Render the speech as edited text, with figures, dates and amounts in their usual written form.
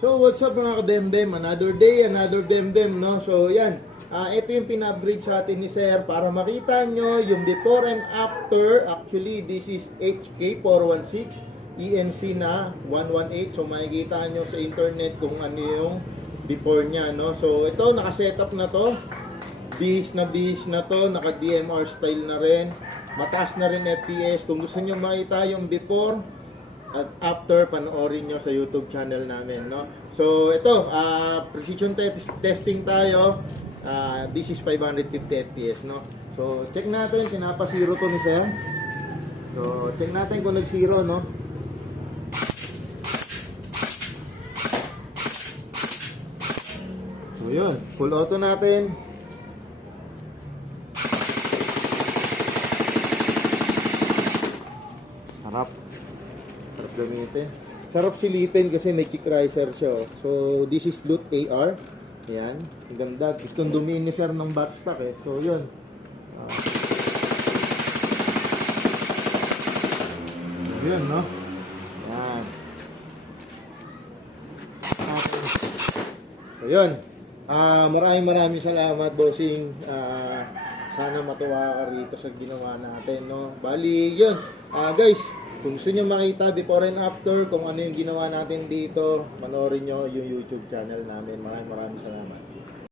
So what's up mga kabembem? Another day, another bembem, no? So yan, ito yung pina-upgrade sa atin ni Sir para makita nyo yung before and after. Actually, this is HK416 ENC na 118. So makikita nyo sa internet kung ano yung before nya, no? So ito, naka-setup na to. Bihis na to, naka-DMR style na rin. Mataas na rin FPS. Kung gusto nyo makita yung before at after, panoorin nyo sa YouTube channel namin, no? So ito, precision testing tayo. This is 550 FPS, no? So check natin, pinapa-zero to ni Sir. So check natin kung nag-zero, no? So yun, full auto natin. Sarap gamitin. Sarap silipin kasi may chick riser siya. So, this is Loot AR. Ayan. Ang ganda. Gustong dumiin ni Sir ng bat stock eh. So, yun. Yun, no? Ayan. So, yun. Maraming salamat, bossing. Sana matuwa ka rito sa ginawa natin, no? Bali, yun. Guys, kung gusto nyo makita before and after kung ano yung ginawa natin dito, panoorin nyo yung YouTube channel namin. Maraming salamat.